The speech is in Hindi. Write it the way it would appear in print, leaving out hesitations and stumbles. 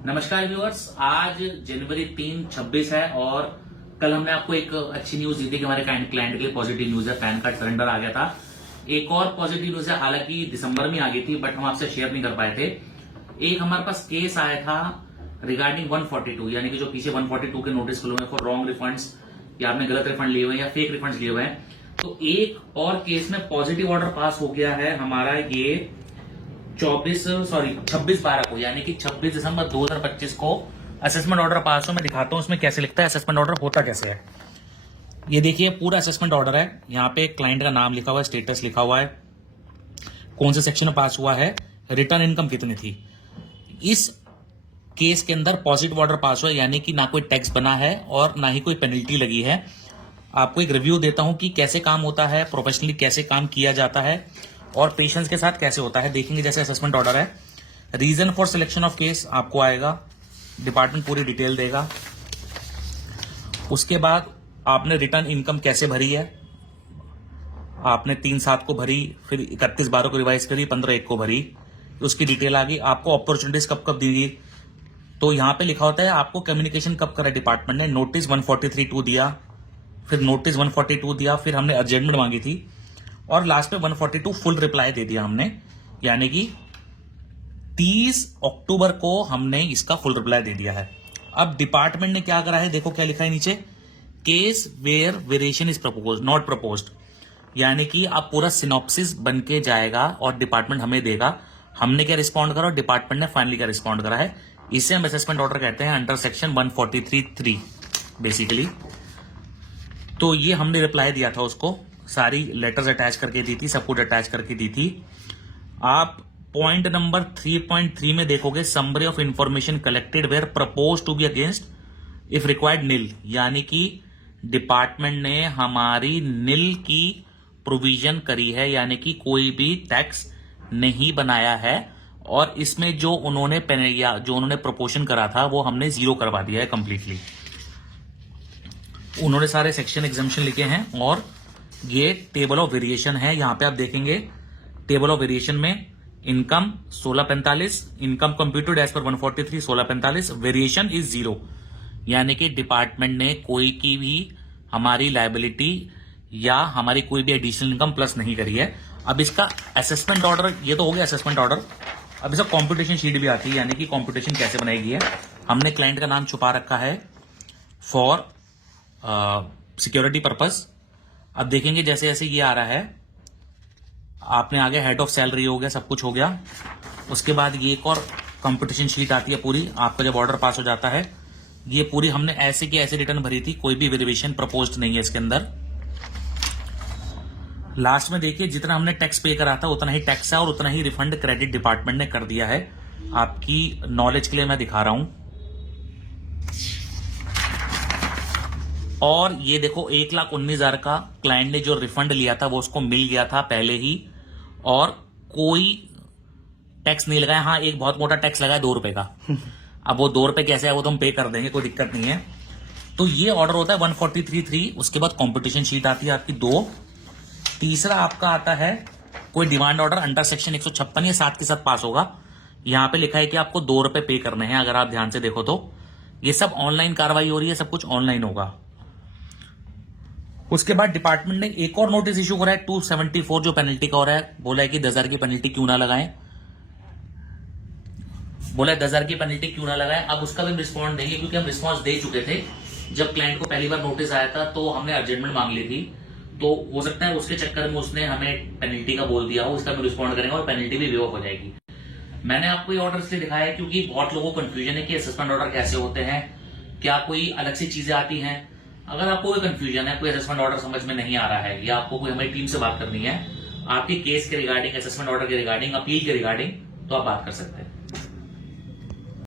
नमस्कार व्यूअर्स, आज जनवरी 3/26 है और कल हमने आपको एक अच्छी न्यूज दी थी कि हमारे क्लाइंट के लिए पॉजिटिव न्यूज है, पैन कार्ड सरेंडर आ गया था। एक और पॉजिटिव न्यूज है, हालांकि दिसंबर में आ गई थी बट हम आपसे शेयर नहीं कर पाए थे। एक हमारे पास केस आया था रिगार्डिंग 142, यानी कि जो पीछे 142 के नोटिस खुले हुए फॉर रॉन्ग रिफंड्स, या आपने गलत रिफंड लिए हुए हैं या फेक रिफंड्स लिए हुए हैं। तो एक और केस में पॉजिटिव ऑर्डर पास हो गया है हमारा, ये 26/12 को, यानी कि 26 दिसंबर 2025 को असेसमेंट ऑर्डर पास हो। मैं दिखाता हूं इसमें कैसे लिखता है, असेसमेंट ऑर्डर होता कैसे है। ये देखिए पूरा असेसमेंट ऑर्डर है, यहाँ पे क्लाइंट का नाम लिखा हुआ है, स्टेटस लिखा हुआ है, कौन से सेक्शन में पास हुआ है, रिटर्न इनकम कितनी थी। इस केस के अंदर पॉजिटिव ऑर्डर पास हुआ, यानी कि ना कोई टैक्स बना है और ना ही कोई पेनल्टी लगी है। आपको एक रिव्यू देता हूं कि कैसे काम होता है, प्रोफेशनली कैसे काम किया जाता है और पेशेंस के साथ कैसे होता है। देखेंगे जैसे असेसमेंट ऑर्डर है, reason for selection of case आपको आएगा, डिपार्टमेंट पूरी डिटेल देगा। उसके बाद आपने रिटर्न इनकम कैसे भरी है, आपने 3/7 को भरी, फिर 31/12 को रिवाइज करी, 15/1 को भरी, उसकी डिटेल आ गई। आपको अपॉर्चुनिटीज कब कब दी, तो यहां पे लिखा होता है आपको कम्युनिकेशन कब करा डिपार्टमेंट ने। नोटिस 143(2) दिया, फिर नोटिस 142 दिया, फिर हमने अर्जेंटमेंट मांगी थी और लास्ट में 142 फुल रिप्लाई दे दिया हमने, यानी कि 30 अक्टूबर को हमने इसका फुल रिप्लाई दे दिया है। अब डिपार्टमेंट ने क्या करा है, देखो क्या लिखा है नीचे, case where variation is proposed not proposed, यानी कि अब पूरा सिनॉप्सिस बन के जाएगा और डिपार्टमेंट हमें देगा, हमने क्या रिस्पॉन्ड करा और डिपार्टमेंट ने फाइनली क्या रिस्पॉन्ड करा है। इसे हम असेसमेंट ऑर्डर कहते हैं अंडर सेक्शन 143(3) बेसिकली। तो ये हमने रिप्लाई दिया था उसको, सारी लेटर्स अटैच करके दी थी, सब कुछ अटैच करके दी थी। आप पॉइंट नंबर 3.3 में देखोगे, summary of information collected were propose to be against if required nil, यानी कि डिपार्टमेंट ने हमारी निल की प्रोविजन करी है, यानी कि कोई भी टैक्स नहीं बनाया है और इसमें जो उन्होंने प्रपोजन करा था वो हमने जीरो करवा दिया है कंप्लीटली। उन्होंने सारे सेक्शन एग्जाम्पशन लिखे हैं और ये टेबल ऑफ वेरिएशन है। यहां पे आप देखेंगे टेबल ऑफ वेरिएशन में income 1645, income computed as per 143 1645, variation is 0, यानी कि डिपार्टमेंट ने कोई की भी हमारी लायबिलिटी या हमारी कोई भी एडिशनल इनकम प्लस नहीं करी है। अब इसका असेसमेंट ऑर्डर, ये तो हो गया असेसमेंट ऑर्डर। अब इसका कॉम्प्यूटेशन शीट भी आती है, यानी कि कॉम्प्यूटेशन कैसे बनाएगी है। हमने क्लाइंट का नाम छुपा रखा है फॉर सिक्योरिटी पर्पस। अब देखेंगे जैसे जैसे ये आ रहा है, आपने आगे हेड ऑफ सैलरी हो गया, सब कुछ हो गया। उसके बाद ये एक और कंपटीशन शीट आती है पूरी, आपका जब ऑर्डर पास हो जाता है, ये पूरी हमने ऐसे की ऐसे रिटर्न भरी थी, कोई भी वेरिएशन प्रपोज्ड नहीं है इसके अंदर। लास्ट में देखिए जितना हमने टैक्स पे करा था उतना ही टैक्स है और उतना ही रिफंड क्रेडिट डिपार्टमेंट ने कर दिया है। आपकी नॉलेज के लिए मैं दिखा रहा हूं। और ये देखो 1,19,000 का क्लाइंट ने जो रिफंड लिया था वो उसको मिल गया था पहले ही और कोई टैक्स नहीं लगाया। हाँ, एक बहुत मोटा टैक्स लगा है 2 रुपए का। अब वो 2 रुपए कैसे है वो तो हम पे कर देंगे, कोई दिक्कत नहीं है। तो ये ऑर्डर होता है 143(3). उसके बाद कॉम्पिटिशन शीट आती है आपकी 2। तीसरा आपका आता है कोई डिमांड ऑर्डर अंडर सेक्शन 156 या 7 के साथ पास होगा। यहां पे लिखा है कि आपको 2 रुपए पे करने हैं। अगर आप ध्यान से देखो तो ये सब ऑनलाइन कार्रवाई हो रही है, सब कुछ ऑनलाइन होगा। उसके बाद डिपार्टमेंट ने एक और नोटिस इशू करा है 274 जो पेनल्टी का हो रहा है। बोला है कि 10,000 की पेनल्टी क्यों ना लगाएं, बोला 10,000 की पेनल्टी क्यों ना लगाएं। अब उसका भी रिस्पॉन्ड देंगे क्योंकि हम रिस्पॉन्स दे चुके थे। जब क्लाइंट को पहली बार नोटिस आया था तो हमने अर्जेंटमेंट मांग ली थी, तो हो सकता है उसके चक्कर में उसने हमें पेनल्टी का बोल दिया हो। इसका भी रिस्पॉन्ड करेंगे और पेनल्टी भी वेव हो जाएगी। मैंने आपको ये ऑर्डर इसलिए दिखाया है क्योंकि बहुत लोगों को कंफ्यूजन है कि असेसमेंट ऑर्डर कैसे होते हैं, क्या कोई अलग से चीजें आती हैं। अगर आपको कोई कंफ्यूजन है, कोई असेसमेंट ऑर्डर समझ में नहीं आ रहा है या आपको कोई हमारी टीम से बात करनी है आपके केस के रिगार्डिंग, असेसमेंट ऑर्डर के रिगार्डिंग, अपील के रिगार्डिंग, तो आप बात कर सकते हैं।